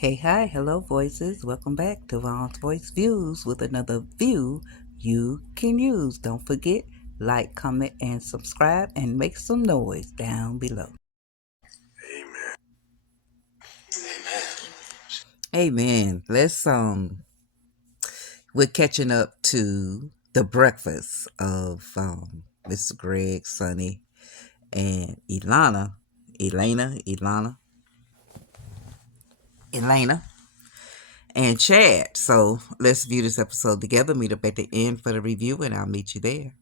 Hey, hi, hello, voices. Welcome back to Vaughn's Voice Views with another view you can use. Don't forget, like, comment, and subscribe, and make some noise down below. Amen. Amen. Amen. We're catching up to the breakfast of Mr. Greg, Sonny, and Elena, and Chad. So let's view this episode together. Meet up at the end for the review, and I'll meet you there.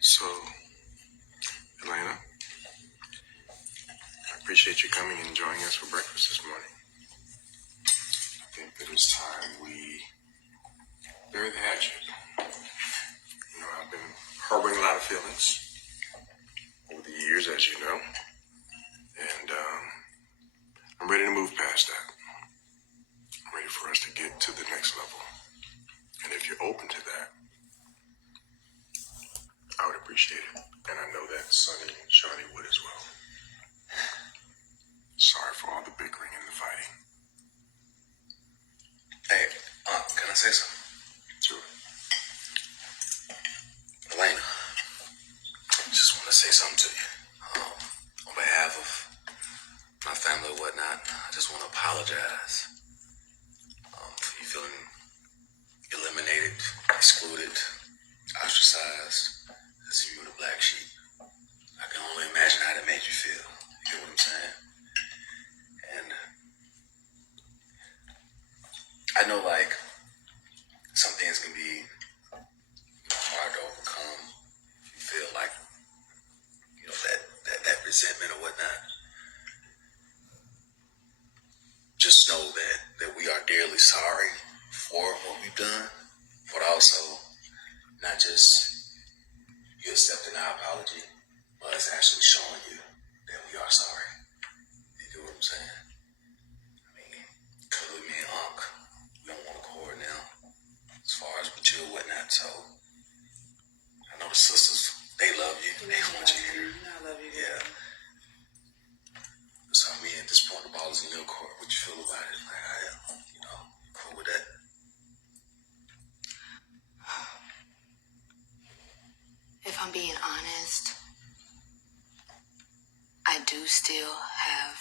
So, Elena, I appreciate you coming and joining us for breakfast this morning. I think that it's time we bury the hatchet. I've been harboring a lot of feelings over the years, as you know, and I'm ready to move past that. I'm ready for us to get to the next level. And if you're open to that, I would appreciate it. And I know that Sonny and Shawty would as well. Sorry for all the bickering and the fighting. Hey, can I say something? Sure. Elena, I just want to say something to you. On behalf of my family or whatnot, I just want to apologize for you feeling eliminated, excluded, ostracized as you were the black sheep. I can only imagine how that made you feel. You get what I'm saying? And I know, like, some things can be hard to overcome. You feel like, that resentment or whatnot. Just know that we are dearly sorry for what we've done, but also not just you accepting our apology, but it's actually showing you that we are sorry. You get what I'm saying? I mean, clearly me and Unc, we don't want to accord now as far as with you or whatnot, so I know the sisters, they love you. They want you here. I love you. Yeah. So I mean, at this point, the ball is in your court. What you feel about it? Like, cool with that? If I'm being honest, I do still have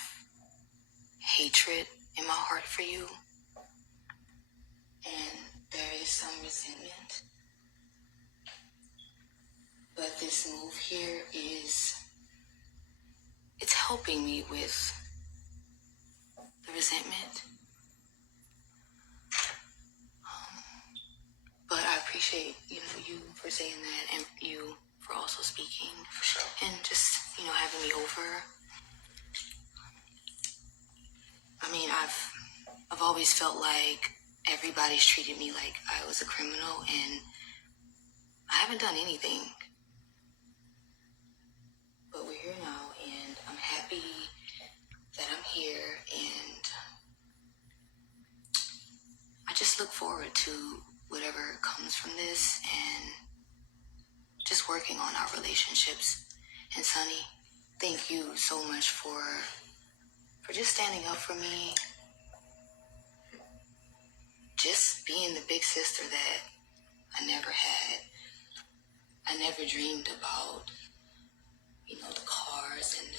hatred in my heart for you. And there is some resentment. But this move here it's helping me with the resentment. But I appreciate, you for saying that and you for also speaking. For sure. And just, having me over. I mean, I've always felt like everybody's treated me like I was a criminal, and I haven't done anything. But we're here now, and I'm happy that I'm here, and I just look forward to whatever comes from this and just working on our relationships. And Sonny, thank you so much for just standing up for me, just being the big sister that I never had. I never dreamed about, the cars and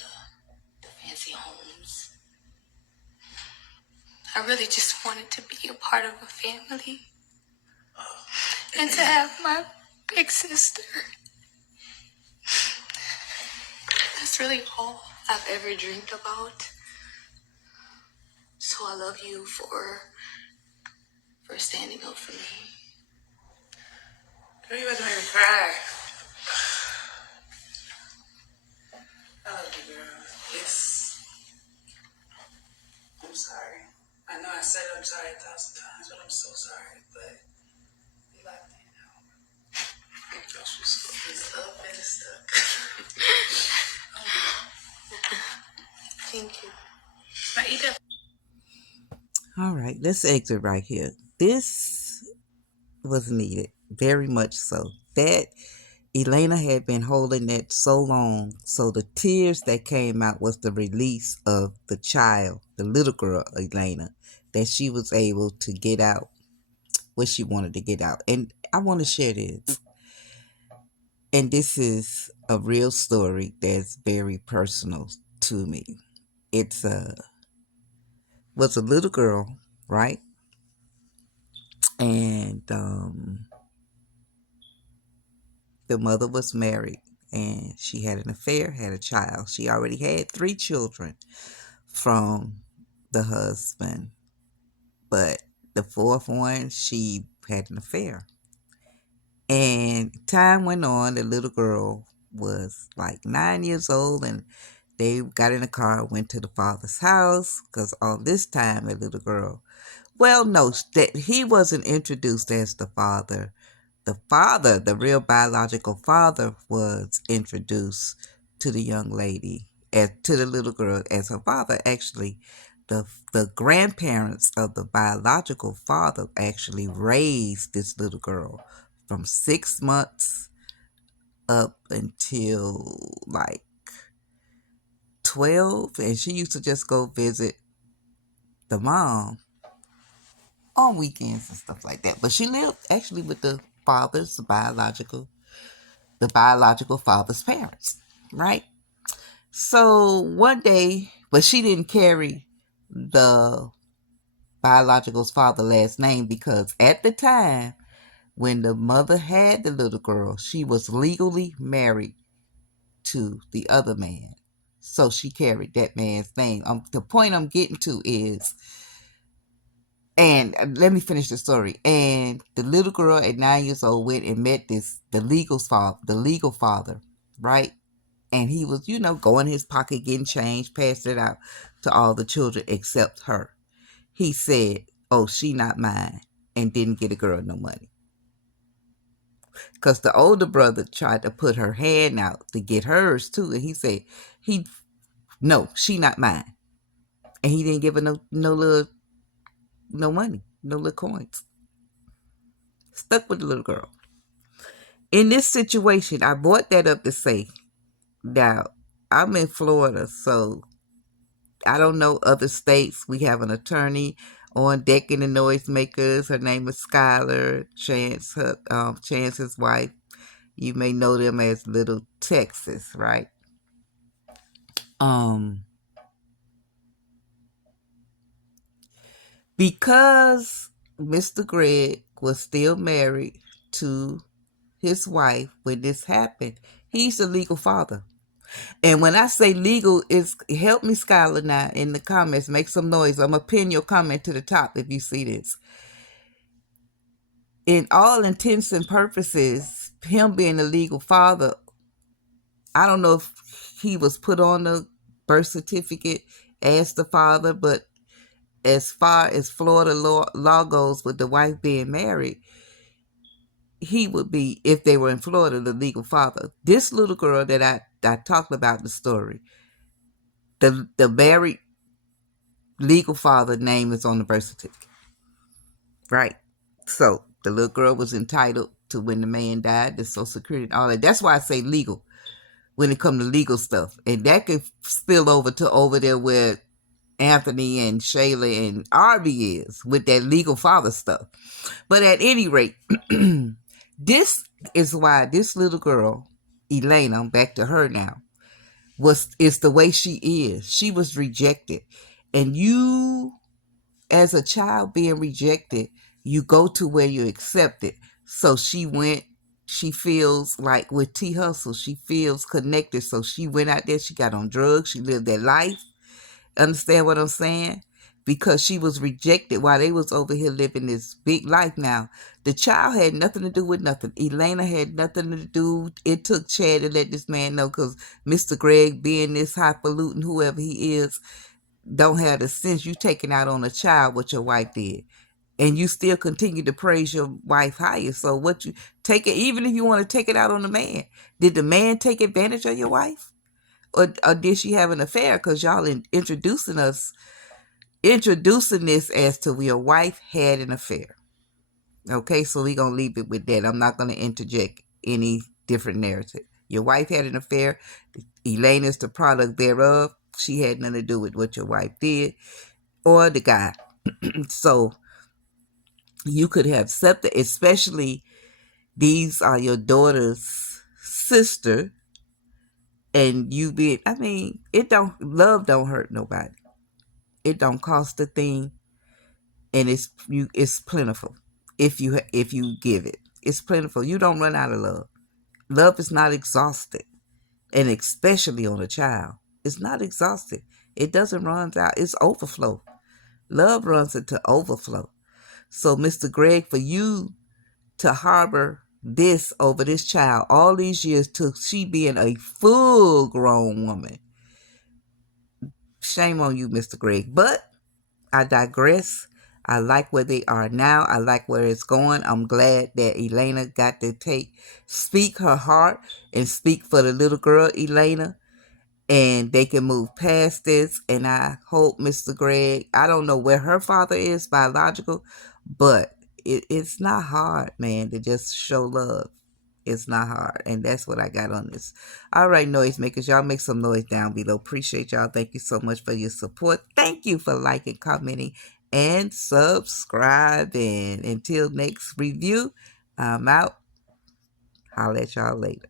the fancy homes. I really just wanted to be a part of a family and to have my big sister. That's really all I've ever dreamed about. So I love you for standing up for me. Girl, you about to make me cry. I love you, girl. I'm sorry. I know I said I'm sorry 1,000 times, but I'm so sorry. But you like me now. That's what's up. It's up and it's stuck. Thank you. Now eat that. All right, let's exit right here. This was needed. Very much so. That Elana had been holding that so long, so the tears that came out was the release of the child, the little girl Elana, that she was able to get out what she wanted to get out. And I want to share this. And this is a real story that's very personal to me. It's a was a little girl, right? And the mother was married and she had an affair, had a child. She already had 3 children from the husband, but the fourth one, she had an affair. And time went on. The little girl was like 9 years old, and they got in a car, went to the father's house, because all this time the little girl, well, no, that he wasn't introduced as the father. The father, the real biological father, was introduced to the young lady, as to the little girl, as her father. Actually, the grandparents of the biological father actually raised this little girl from 6 months up until like 12, and she used to just go visit the mom on weekends and stuff like that. But she lived actually with the father's the biological father's parents, right? So one day, but she didn't carry the biological father last name because at the time when the mother had the little girl, she was legally married to the other man. So she carried that man's name. The point I'm getting to is, and let me finish the story. And the little girl at 9 years old went and met the legal father, right? And he was, going in his pocket, getting change, passed it out to all the children except her. He said, "Oh, she not mine," and didn't get a girl no money. Because the older brother tried to put her hand out to get hers too, and he said, "No, she not mine," and he didn't give her no money, no little coins. Stuck with the little girl. In this situation, I brought that up to say, now I'm in Florida, so I don't know other states. We have an attorney on deck in the noisemakers. Her name is Skylar Chance, Chance's wife. You may know them as Little Texas, right? Because Mr. Greg was still married to his wife when this happened, he's the legal father. And when I say legal, is help me, Skylar, now in the comments. Make some noise. I'm going to pin your comment to the top if you see this. In all intents and purposes, him being the legal father, I don't know if he was put on the birth certificate as the father, but as far as Florida law goes with the wife being married, he would be, if they were in Florida, the legal father. This little girl that I talked about the story, the married legal father name is on the birth certificate, right? So the little girl was entitled to, when the man died, the Social Security and all that. That's why I say legal when it comes to legal stuff, and that could spill over to over there where Anthony and Shayla and Arby is with that legal father stuff. But at any rate, this is why this little girl, Elana, I'm back to her now, is the way she is. She was rejected. And you, as a child being rejected, you go to where you're accepted. So she feels like with T Hustle, she feels connected. So she went out there, she got on drugs, she lived that life. Understand what I'm saying? Because she was rejected while they was over here living this big life. Now, the child had nothing to do with nothing. Elana had nothing to do. It took Chad to let this man know, because Mr. Greg, being this highfalutin, whoever he is, don't have the sense. You taking out on a child what your wife did. And you still continue to praise your wife higher. So what you take it, even if you want to take it out on the man, did the man take advantage of your wife? Or did she have an affair? Because y'all introducing this as to your wife had an affair. Okay, so we're gonna leave it with that. I'm not gonna interject any different narrative. Your wife had an affair. Elaine is the product thereof. She had nothing to do with what your wife did or the guy. So you could have accepted, especially these are your daughter's sister, and you be. I mean, it don't love don't hurt nobody. It don't cost a thing, and it's plentiful if you give it. It's plentiful. You don't run out of love. Love is not exhausted, and especially on a child, it's not exhausted. It doesn't run out. It's overflow. Love runs into overflow. So, Mr. Greg, for you to harbor this over this child all these years to she being a full grown woman, shame on you, Mr. Greg. But I digress. I like where they are now. I like where it's going. I'm glad that Elana got to speak her heart and speak for the little girl, Elana, and they can move past this. And I hope, Mr. Greg, I don't know where her father is biological, but it's not hard, man, to just show love. It's not hard. And that's what I got on this. All right, noisemakers, y'all make some noise down below. Appreciate y'all. Thank you so much for your support. Thank you for liking, commenting, and subscribing. Until next review, I'm out. Holla at y'all later.